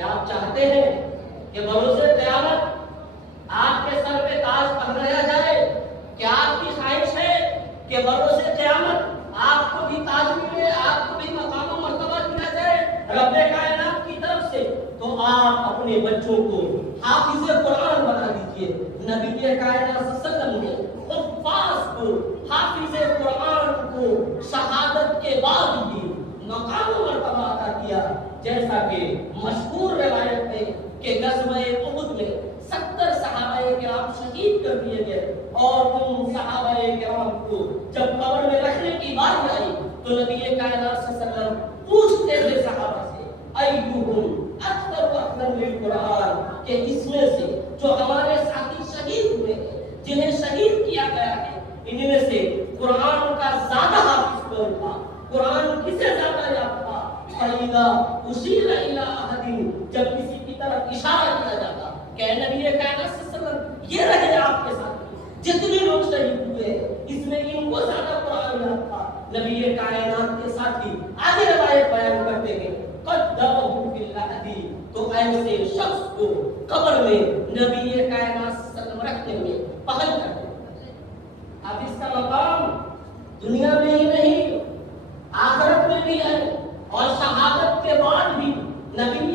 کیا آپ چاہتے ہیں کہ بروز قیامت آپ کے سر پہ تاج پہنایا جائے؟ کیا آپ کی خواہش ہے کہ بروز قیامت آپ کو بھی تاج ملے، آپ کو بھی مقام و مرتبہ دیا جائے رب کائنات کی طرف سے؟ تو آپ اپنے بچوں کو حافظ قرآن بنا دیجئے۔ نبی کائنات صلی اللہ علیہ وسلم نے حفاظ کو، حافظ قرآن کو شہادت کے بعد بھی مقام و مرتبہ عطا کیا، جیسا کہ مشہور روایت ہے کہ غزوہ احد میں 70 صحابہ کرام شہید کر دیے گئے، اور ان صحابہ کرام کو جب قبر میں رکھنے کی باری آئی تو نبی کائنات صلی اللہ علیہ وسلم پوچھتے تھے صحابہ سے ایہم اکثر اخذا للقرآن، کہ اس میں سے جو ہمارے ساتھی شہید ہوئے ہیں، جنہیں شہید کیا گیا ہے، ان میں سے قرآن کا زیادہ حافظ کون تھا؟ قرآن کسے زیادہ یاد تھا؟ فَإِذَا أُشِيرَ إِلَىٰ أَحَدٍ، جب کسی کی طرف اشارہ کیا جاتا کہ اے نبی کائنات صلی اللہ علیہ وسلم یہ رہے آپ کے ساتھ جتنے لوگ شہید ہوئے اس میں ان کو زیادہ قرآن یاد تھا، نبی کائنات کے ساتھی آگے روایت بیان کرتے ہیں قَدَّمَهُ فِي الْأَحْدِ، تو ایسے شخص کو قبر میں نبی کائنات صلی اللہ علیہ وسلم رکھنے میں پہل کرتے ہیں۔ اب اس کا مقام دنیا میں ہی نہیں آخرت میں بھی ہے، اور شہادت کے بعد بھی نبی